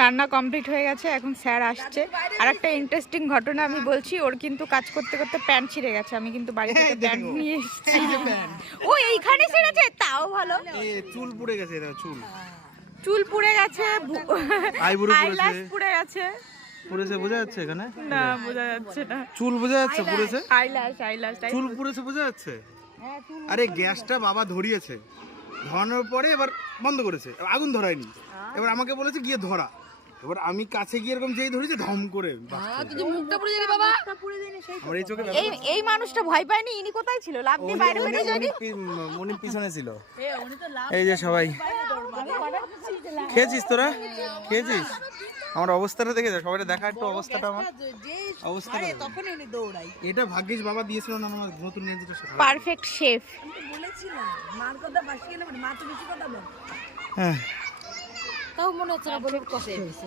রান্না কমপ্লিট হয়ে গেছে, এখন স্যার আসছে। আর একটা ইন্টারেস্টিং ঘটনা আমি বলছি, ওর কিন্তু কাজ করতে করতে প্যান্ট ছিঁড়ে গেছে। আমি কিন্তু বাড়ি থেকে প্যান্ট নিয়ে এসেছি। ও এইখানে ছিঁড়েছে, তাও ভালো। চুল পুড়ে গেছে, এটা চুল চুল পুড়ে গেছে, আইব্রো আইল্যাশ পুড়ে গেছে। পুড়েছে বোঝা যাচ্ছে এখানে? না বোঝা যাচ্ছে না। চুল বোঝা যাচ্ছে পুড়েছে? আইল্যাশ চুল পুড়েছে বোঝা যাচ্ছে? আরে গ্যাসটা বাবা ধরিয়েছে, ধরানোর পরে এবার বন্ধ করেছে, আগুন ধরায়নি। এবার আমাকে বলেছে গিয়ে ধরা। এবার আমি কাছে গিয়ে এরকম যেই ধরেছে ধম করে আমার এই চোখে। এই মানুষটা ভয় পায়নি, ইনি কোথায় ছিল? লাভ দিয়ে বাইরে বেরিয়ে যায়নি? মনি পিছনে ছিল। এই যে সবাই খেয়েছিস, তোরা খেয়েছিস? আমার অবস্থাটা দেখে যা, সবাই দেখা একটু অবস্থাটা। আমার অবস্থাটা এটা ভাগ্যিস বাবা দিয়েছিল না আমার নতুন রেঞ্জটা। Perfect chef. মার কথা বাসিয়ে গেলে মা তো বেশি কথা বল। হ্যাঁ তাও মনে হচ্ছে না বলে কষ্ট হয়েছে।